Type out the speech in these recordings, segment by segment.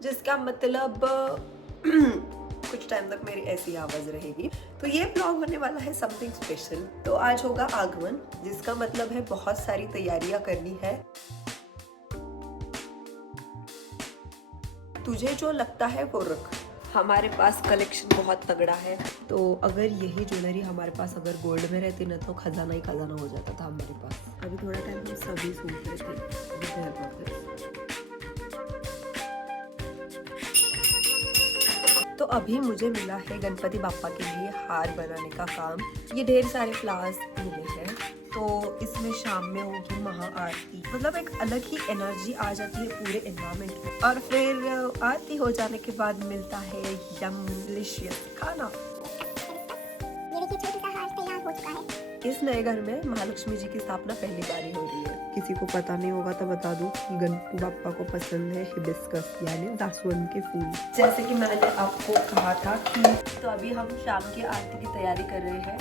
जिसका मतलब कुछ टाइम तक मेरी ऐसी आवाज रहेगी। तो ये ब्लॉग होने वाला है समथिंग स्पेशल। तो आज होगा आगमन, जिसका मतलब है बहुत सारी तैयारियां करनी है। तुझे जो लगता है वो रख। हमारे पास कलेक्शन बहुत तगड़ा है। तो अगर यही ज्वेलरी हमारे पास अगर गोल्ड में रहती ना तो खजाना ही खजाना हो जाता था हमारे पास। अभी थोड़ा टाइम हम सभी सोच रहे थे। तो अभी मुझे मिला है गणपति बाप्पा के लिए हार बनाने का काम। ये ढेर सारे फ्लावर्स मिले हैं। तो इसमें शाम में होगी महा आरती, मतलब एक अलग ही एनर्जी आ जाती है पूरे एनवायरनमेंट में। और फिर आरती हो जाने के बाद मिलता है यम डिलीशियस खाना। ये देखिए छोटा सा हार तैयार हो चुका है। इस नए घर में महालक्ष्मी जी की स्थापना पहली बार ही हो रही है। किसी को पता नहीं होगा तो बता दूं कि गणपति बाप्पा को पसंद है हिबिस्कस यानी जासवंत के फूल। जैसे कि मैंने आपको कहा था कि तो अभी हम शाम की आरती की तैयारी कर रहे हैं।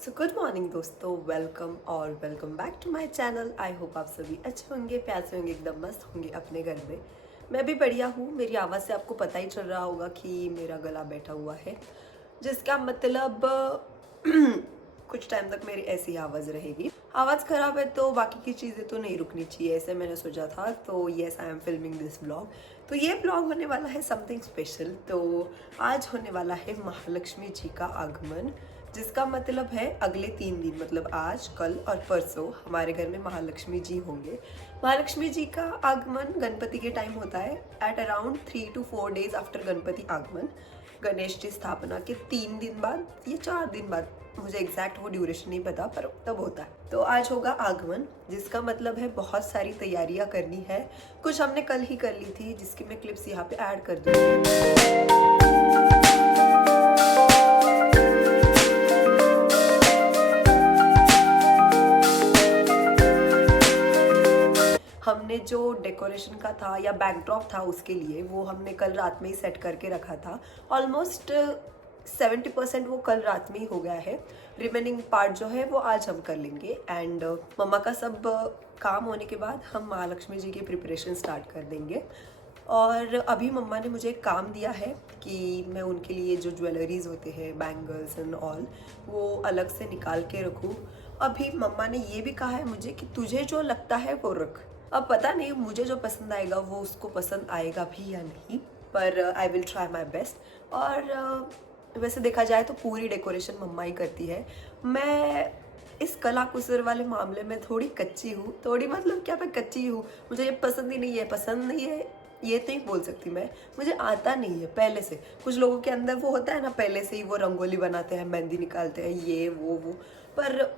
सो गुड मॉर्निंग दोस्तों, welcome back to my channel. I hope आप सभी अच्छे होंगे, प्यासे होंगे, एकदम मस्त होंगे अपने घर में। मैं भी बढ़िया हूँ। मेरी आवाज़ से आपको पता ही चल रहा होगा कि मेरा गला बैठा हुआ है, जिसका मतलब कुछ टाइम तक मेरी ऐसी आवाज़ रहेगी। आवाज़ ख़राब है तो बाकी की चीज़ें तो नहीं रुकनी चाहिए, ऐसे मैंने सोचा था। तो yes, I am filming this blog. तो ये ब्लॉग होने वाला है समथिंग स्पेशल। तो आज होने वाला है महालक्ष्मी जी का आगमन, जिसका मतलब है अगले 3 दिन, मतलब आज, कल और परसों हमारे घर में महालक्ष्मी जी होंगे। महालक्ष्मी जी का आगमन गणपति के टाइम होता है at around 3 to 4 days after Ganpati आगमन। गणेश जी स्थापना के 3 दिन बाद या 4 दिन बाद, मुझे एग्जैक्ट वो ड्यूरेशन नहीं पता, पर तब होता है। तो आज होगा आगमन, जिसका मतलब है बहुत सारी तैयारियां करनी है। कुछ हमने कल ही कर ली थी, जिसकी मैं क्लिप्स यहाँ पे ऐड कर दूँगी। हमने जो डेकोरेशन का था या बैकड्रॉप था उसके लिए, वो हमने कल रात में ही सेट करके रखा था। ऑलमोस्ट 70% वो कल रात में ही हो गया है। रिमेनिंग पार्ट जो है वो आज हम कर लेंगे। एंड मम्मा का सब काम होने के बाद हम महालक्ष्मी जी की प्रिपरेशन स्टार्ट कर देंगे। और अभी मम्मा ने मुझे एक काम दिया है कि मैं उनके लिए जो ज्वेलरीज होते हैं, बैंगल्स एंड ऑल, वो अलग से निकाल के रखूँ। अभी मम्मा ने ये भी कहा है मुझे कि तुझे जो लगता है वो रख। अब पता नहीं मुझे जो पसंद आएगा वो उसको पसंद आएगा भी या नहीं, पर I will try my best. और वैसे देखा जाए तो पूरी डेकोरेशन मम्मा ही करती है। मैं इस कला कुसर वाले मामले में थोड़ी कच्ची हूँ। थोड़ी मतलब क्या, मैं कच्ची हूँ। मुझे ये पसंद ही नहीं है, पसंद नहीं है ये तो नहीं बोल सकती मैं, मुझे आता नहीं है पहले से। कुछ लोगों के अंदर वो होता है ना, पहले से ही वो रंगोली बनाते हैं, मेहंदी निकालते हैं, ये वो, पर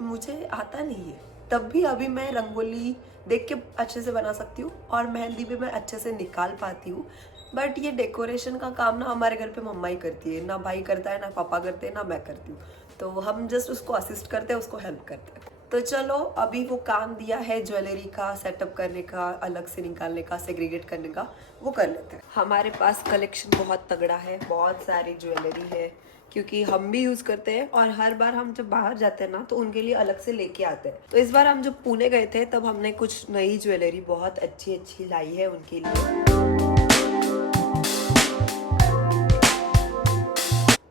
मुझे आता नहीं है। तब भी अभी मैं रंगोली देख के अच्छे से बना सकती हूँ और मेहंदी भी मैं अच्छे से निकाल पाती हूँ। बट ये डेकोरेशन का काम ना हमारे घर पे मम्मा ही करती है, ना भाई करता है, ना पापा करते हैं, ना मैं करती हूँ। तो हम जस्ट उसको असिस्ट करते हैं, उसको हेल्प करते हैं। तो चलो, अभी वो काम दिया है ज्वेलरी का सेटअप करने का, अलग से निकालने का, सेग्रीगेट करने का, वो कर लेते हैं। हमारे पास कलेक्शन बहुत तगड़ा है, बहुत सारी ज्वेलरी है, क्योंकि हम भी यूज करते हैं। और हर बार हम जब बाहर जाते हैं ना तो उनके लिए अलग से लेके आते हैं। तो इस बार हम जब पुणे गए थे तब हमने कुछ नई ज्वेलरी बहुत अच्छी अच्छी लाई है उनके लिए।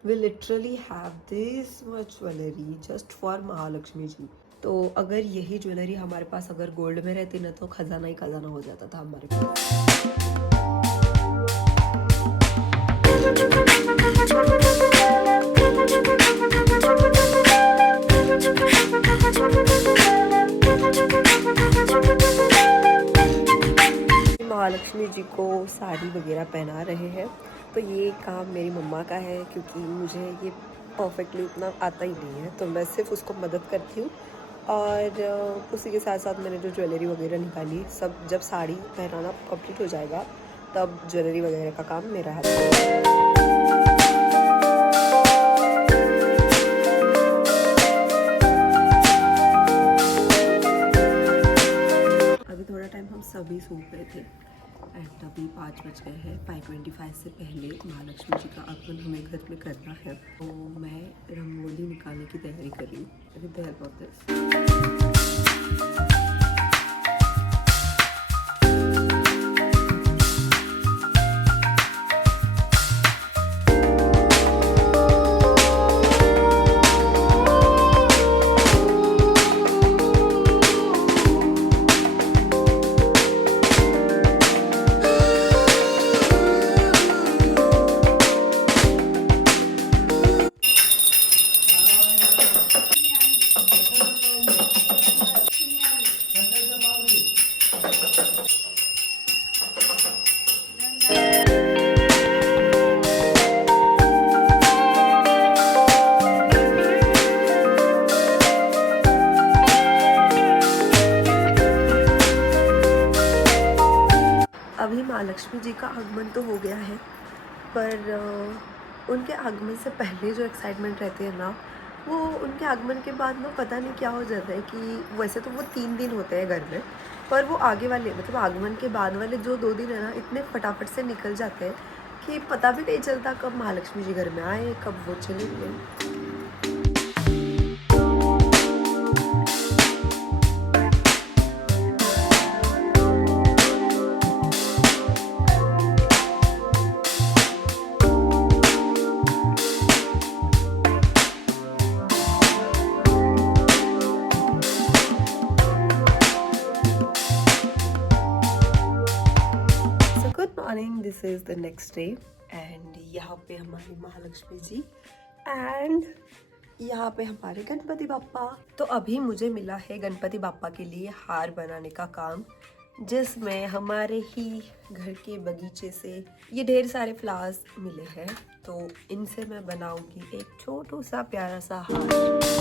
We literally have this much jewelry just for Mahalakshmi जी। तो अगर यही ज्वेलरी हमारे पास अगर गोल्ड में रहती ना तो खजाना ही खजाना हो जाता था हमारे पास। महालक्ष्मी जी को साड़ी वगैरह पहना रहे हैं। तो ये काम मेरी मम्मा का है, क्योंकि मुझे ये परफेक्टली उतना आता ही नहीं है, तो मैं सिर्फ उसको मदद करती हूँ। और उसी के साथ साथ मैंने जो ज्वेलरी वगैरह निकाली, सब जब साड़ी पहनाना कंप्लीट हो जाएगा तब ज्वेलरी वगैरह का काम मेरा हाथ में। हम सभी सो गए थे एंड अभी 5 बज गए हैं। 5:25 से पहले महालक्ष्मी जी का आगमन हमें घर में करना है। तो मैं रंगोली निकालने की तैयारी कर रही हूँ with the help of this. अभी महालक्ष्मी जी का आगमन तो हो गया है, पर उनके आगमन से पहले जो एक्साइटमेंट रहती है ना, वो उनके आगमन के बाद ना पता नहीं क्या हो जाता है कि वैसे तो वो 3 दिन होते हैं घर में, पर वो आगे वाले मतलब आगमन के बाद वाले जो 2 दिन है ना, इतने फटाफट से निकल जाते हैं कि पता भी नहीं चलता कब महालक्ष्मी जी घर में आए, कब वो चले गए। Good morning, this is the next day and यहाँ पे हमारी महालक्ष्मी जी एंड यहाँ पे हमारे गणपति बाप्पा। तो अभी मुझे मिला है गणपति बाप्पा के लिए हार बनाने का काम, जिसमें हमारे ही घर के बगीचे से ये ढेर सारे फ्लावर्स मिले हैं, तो इनसे मैं बनाऊंगी एक छोटू सा प्यारा सा हार।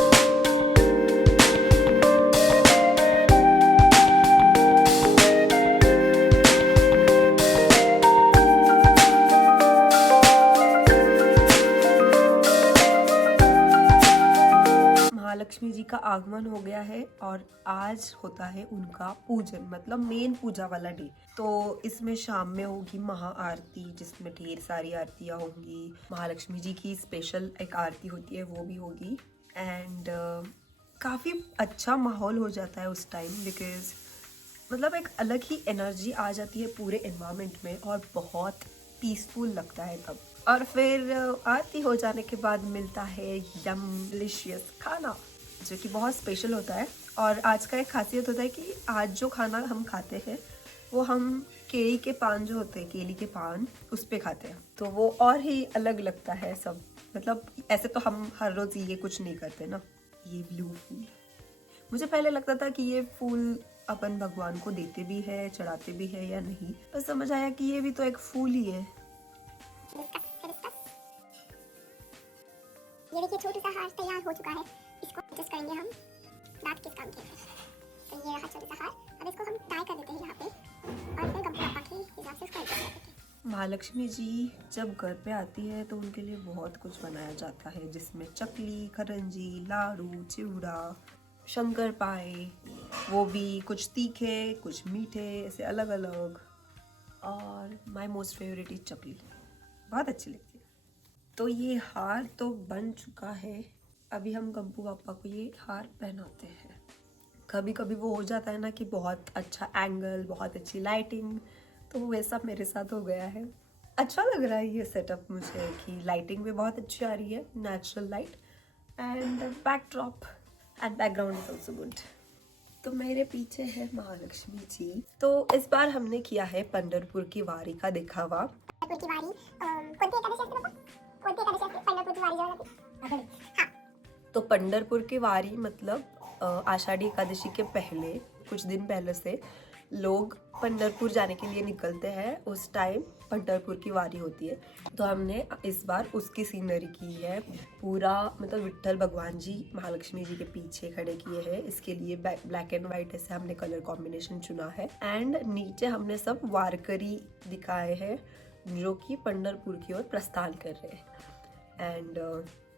महालक्ष्मी जी का आगमन हो गया है और आज होता है उनका पूजन, मतलब मेन पूजा वाला डे। तो इसमें शाम में होगी महाआरती, जिसमें ढेर सारी आरतियां होंगी। महालक्ष्मी जी की स्पेशल एक आरती होती है, वो भी होगी एंड काफ़ी अच्छा माहौल हो जाता है उस टाइम, बिकॉज मतलब एक अलग ही एनर्जी आ जाती है पूरे एनवायरनमेंट में और बहुत पीसफुल लगता है तब। और फिर आरती हो जाने के बाद मिलता है यम डिलीशियस खाना, जो कि बहुत स्पेशल होता है। और आज का एक खासियत होता है कि आज जो खाना हम खाते हैं वो हम केली के पान जो होते हैं, केली के पान उस पे खाते हैं, तो वो और ही अलग लगता है सब। मतलब ऐसे तो हम हर रोज़ ये कुछ नहीं करते ना। ये ब्लू फूल, मुझे पहले लगता था कि ये फूल अपन भगवान को देते भी है, चढ़ाते भी है या नहीं, पर समझ आया कि ये भी तो एक फूल ही है। ये देखिए छोटा सा हार तैयार हो चुका है। इसको एडजस्ट करेंगे हम दांत किस काम के लिए। तो ये रहा छोटा सा हार। अब इसको हम टाई कर देते हैं यहाँ पे और फिर गणपति बाप्पा के हिसाब से उसको एडजस्ट कर देते हैं। महालक्ष्मी जी जब घर पे आती है तो उनके लिए बहुत कुछ बनाया जाता है, जिसमें चकली, खरंजी, लाड़ू, चिवड़ा, शंकर पाए, वो भी कुछ तीखे कुछ मीठे, ऐसे अलग अलग। और माय मोस्ट फेवरेट इज चकली, बहुत अच्छी लगती है। तो ये हार तो बन चुका है, अभी हम गंपू बाप्पा को ये हार पहनाते हैं। कभी कभी वो हो जाता है ना कि बहुत अच्छा एंगल, बहुत अच्छी लाइटिंग, तो वैसा मेरे साथ हो गया है। अच्छा लग रहा है ये सेटअप मुझे कि लाइटिंग भी बहुत अच्छी आ रही है, natural light and backdrop and background is also good. तो मेरे पीछे है महालक्ष्मी जी। तो इस बार हमने किया है पंढरपुर की वारी का दिखावा। पंढरपुर की वारी कौन सी एकादशी है? कौन सी एकादशी है? पंढरपुर की वारी जो होती है। हाँ, तो पंढरपुर की वारी मतलब आषाढ़ी एकादशी के पहले कुछ दिन पहले से लोग पंढरपुर जाने के लिए निकलते हैं, उस टाइम पंढरपुर की वारी होती है। तो हमने इस बार उसकी सीनरी की है पूरा, मतलब विट्ठल भगवान जी महालक्ष्मी जी के पीछे खड़े किए हैं। इसके लिए ब्लैक एंड वाइट ऐसे हमने कलर कॉम्बिनेशन चुना है एंड नीचे हमने सब वारकरी दिखाए हैं जो कि पंढरपुर की ओर प्रस्थान कर रहे हैं एंड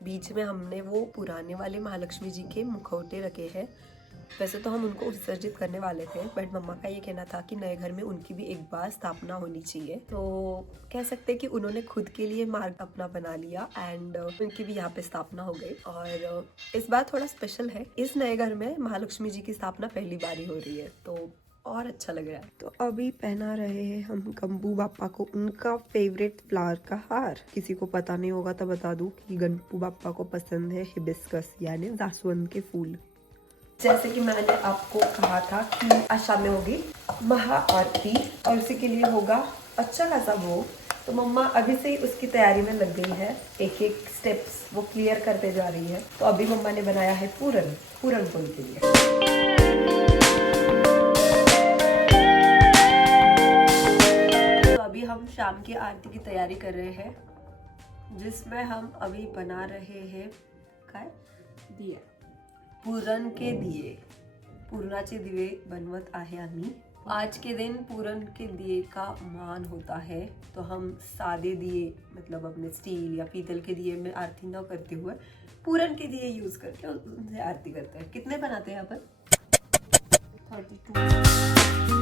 बीच में हमने वो पुराने वाले महालक्ष्मी जी के मुखौटे रखे हैं। वैसे तो हम उनको विसर्जित करने वाले थे, बट मम्मा का ये कहना था कि नए घर में उनकी भी एक बार स्थापना होनी चाहिए, तो कह सकते हैं कि उन्होंने खुद के लिए मार्ग अपना बना लिया एंड उनकी भी यहाँ पे स्थापना हो गई। और इस बार थोड़ा स्पेशल है, इस नए घर में महालक्ष्मी जी की स्थापना पहली बार ही हो रही है, तो और अच्छा लग रहा है। तो अभी पहना रहे हैं हम गंपू बाप्पा को उनका फेवरेट फ्लावर का हार। किसी को पता नहीं होगा तो बता दूं कि गंपू बाप्पा को पसंद है हिबिस्कस यानी जासवंत के फूल। जैसे कि मैंने आपको कहा था कि आज शाम में होगी महाआरती और उसी के लिए होगा अच्छा खासा भोग, तो मम्मा अभी से ही उसकी तैयारी में लग गई है, एक एक स्टेप्स वो क्लियर करते जा रही है। तो अभी मम्मा ने बनाया है पूरन पोली के लिए। अभी हम शाम की आरती की तैयारी कर रहे हैं, जिसमें हम अभी बना रहे हैं काय दिये, पुरण के दिये, पुरणाचे दिवे बनवत आहे आम्ही आज के दिन पूरन के दिए का मान होता है, तो हम सादे दिए मतलब अपने स्टील या पीतल के दिए में आरती न करते हुए पूरन के दिए यूज करके उनसे आरती करते हैं। कितने बनाते हैं यहाँ पर? 32।